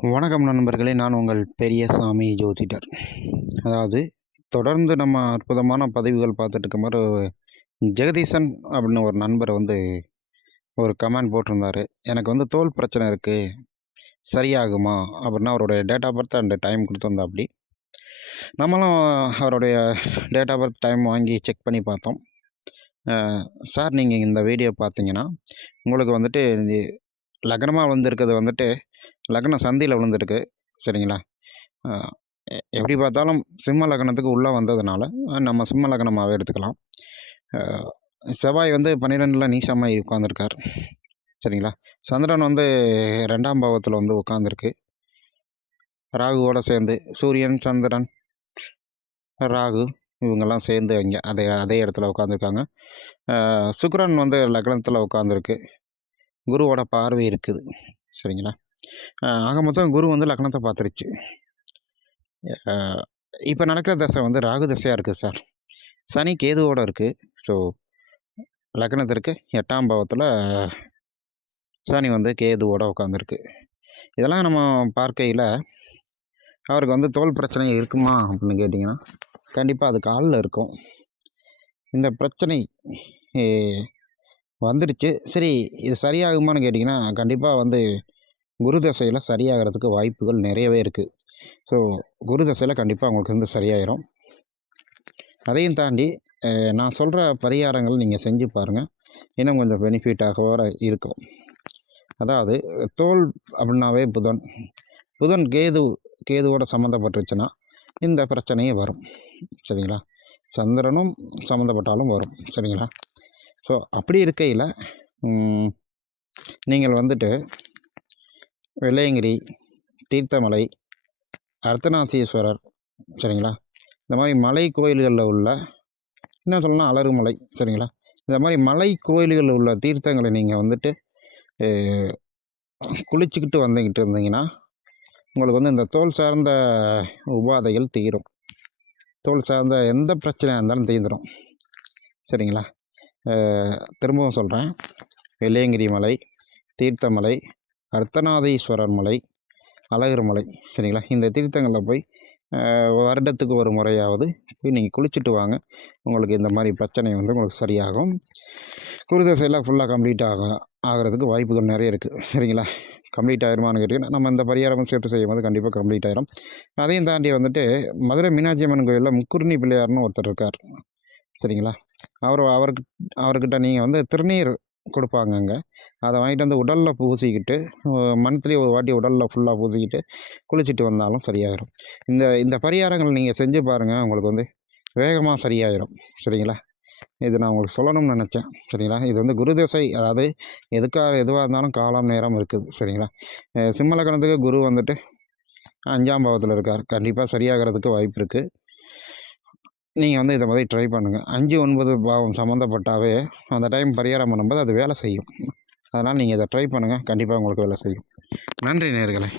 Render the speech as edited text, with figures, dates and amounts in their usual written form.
வணக்கம் நண்பர்களே, நான் உங்கள் பெரியசாமி ஜோதிடர். அதாவது தொடர்ந்து நம்ம அற்புதமான பதிவுகள் பார்த்துட்டு இருக்கும்போது, ஜெகதீசன் அப்படின்னு ஒரு நண்பர் ஒரு கமெண்ட் போட்டிருந்தாரு. எனக்கு தோல் பிரச்சனை இருக்குது, சரியாகுமா அப்படின்னா அவருடைய date of birth and time கொடுத்துருந்தாப்படி. நம்மளும் அவருடைய டேட் ஆஃப் பர்த் டைம் வாங்கி செக் பண்ணி பார்த்தோம். சார், நீங்கள் இந்த வீடியோ பார்த்தீங்கன்னா உங்களுக்கு லக்னமாக விழுந்திருக்கிறது லக்ன சந்தியில் விழுந்திருக்கு, சரிங்களா? எப்படி பார்த்தாலும் சிம்ம லக்னத்துக்கு உள்ளே வந்ததுனால நம்ம சிம்ம லக்னமாகவே எடுத்துக்கலாம். செவ்வாய் 12ல் நீசமாக உட்காந்துருக்கார், சரிங்களா? சந்திரன் 2ஆம் பாவத்தில் உட்காந்துருக்கு. ராகுவோடு சேர்ந்து சூரியன், சந்திரன், ராகு இவங்கெல்லாம் சேர்ந்து இங்கே அதே இடத்துல உட்காந்துருக்காங்க. சுக்கிரன் லக்னத்தில் உட்காந்துருக்கு. குருவோட பார்வை இருக்குது, சரிங்களா? ஆக மொத்தம் குரு லக்னத்தை பார்த்துருச்சு. இப்போ நடக்கிற தசை ராகு தசையாக இருக்குது சார். சனி கேதுவோடு இருக்குது. ஸோ லக்னத்திற்கு 8ஆம் பாவத்தில் சனி கேதுவோடு உட்காந்துருக்கு. இதெல்லாம் நம்ம பார்க்கையில் அவருக்கு தோல் பிரச்சனை இருக்குமா அப்படின்னு கேட்டிங்கன்னா, கண்டிப்பாக அது காலில் இருக்கும். இந்த பிரச்சனை வந்துடுச்சு. சரி, இது சரியாகுமான்னு கேட்டிங்கன்னா, கண்டிப்பாக குரு தசையில் சரியாகிறதுக்கு வாய்ப்புகள் நிறையவே இருக்குது. ஸோ குரு தசையில் கண்டிப்பாக உங்களுக்கு சரியாயிரும். அதையும் தாண்டி நான் சொல்கிற பரிகாரங்கள் நீங்கள் செஞ்சு பாருங்கள், இன்னும் கொஞ்சம் பெனிஃபிட்டாக இருக்கும். அதாவது தோல் அப்படின்னாவே புதன் கேதுவோட சம்மந்தப்பட்டுருச்சுன்னா இந்த பிரச்சனையே வரும், சரிங்களா? சந்திரனும் சம்மந்தப்பட்டாலும் வரும், சரிங்களா? ஸோ அப்படி இருக்கையில் நீங்கள் வெள்ளையங்கிரி, தீர்த்தமலை, அர்த்தநாதீஸ்வரர், சரிங்களா? இந்த மாதிரி மலை கோயில்களில் உள்ள, இன்னும் சொல்லணும்னா அலறுமலை, சரிங்களா? இந்த மாதிரி மலை கோயில்களில் உள்ள தீர்த்தங்களை நீங்கள் குளிச்சுக்கிட்டு இருந்தீங்கன்னா உங்களுக்கு இந்த தோல் சார்ந்த உபாதைகள் தீரும். தோல் சார்ந்த எந்த பிரச்சனையாக இருந்தாலும் தீர்ந்துடும், சரிங்களா? திரும்பவும் சொல்கிறேன், வெள்ளையங்கிரி மலை, தீர்த்தமலை, அர்த்தநாதீஸ்வரர் மலை, அழகர் மலை, சரிங்களா? இந்த தீர்த்தங்களில் போய் வருடத்துக்கு ஒரு முறையாவது போய் நீங்கள் குளிச்சுட்டு வாங்க. உங்களுக்கு இந்த மாதிரி பிரச்சனை உங்களுக்கு சரியாகும். குருதசையெல்லாம் ஃபுல்லாக கம்ப்ளீட் ஆகிறதுக்கு வாய்ப்புகள் நிறைய இருக்குது, சரிங்களா? கம்ப்ளீட் ஆகிருமான்னு கேட்டிங்கன்னா, நம்ம இந்த பரிகாரம் சேர்த்து செய்யும்போது கண்டிப்பாக கம்ப்ளீட் ஆகிரும். அதையும் தாண்டி மதுரை மீனாட்சி அம்மன் கோயிலில் முக்குருணி பிள்ளையார்னு ஒருத்தர் இருக்கார், சரிங்களா? அவர்கிட்ட நீங்கள் திருநீர் கொடுப்பாங்க அங்கே. அதை வாங்கிட்டு உடலில் பூசிக்கிட்டு, மந்த்லி ஒரு வாட்டி உடலில் ஃபுல்லாக பூசிக்கிட்டு குளிச்சுட்டு வந்தாலும் சரியாயிடும். இந்த பரிகாரங்கள் நீங்கள் செஞ்சு பாருங்கள், உங்களுக்கு வேகமாக சரியாயிடும், சரிங்களா? இது நான் உங்களுக்கு சொல்லணும்னு நினச்சேன், சரிங்களா? இது குரு தசை, அதாவது எதுவாக இருந்தாலும் காலம் நேரம் இருக்குது, சரிங்களா? சிம்ம லக்னத்துக்கு குரு 5ஆம் பாவத்தில் இருக்கார். கண்டிப்பாக சரியாகிறதுக்கு வாய்ப்பு இருக்குது. நீங்கள் இதை மாதிரி ட்ரை பண்ணுங்கள். 5, 9 பாவம் சம்மந்தப்பட்டாவே அந்த டைம் பரிகாரம் பண்ணும்போது அது வேலை செய்யும். அதனால் நீங்கள் இதை ட்ரை பண்ணுங்கள், கண்டிப்பாக உங்களுக்கு வேலை செய்யும். நன்றி நேயர்களே.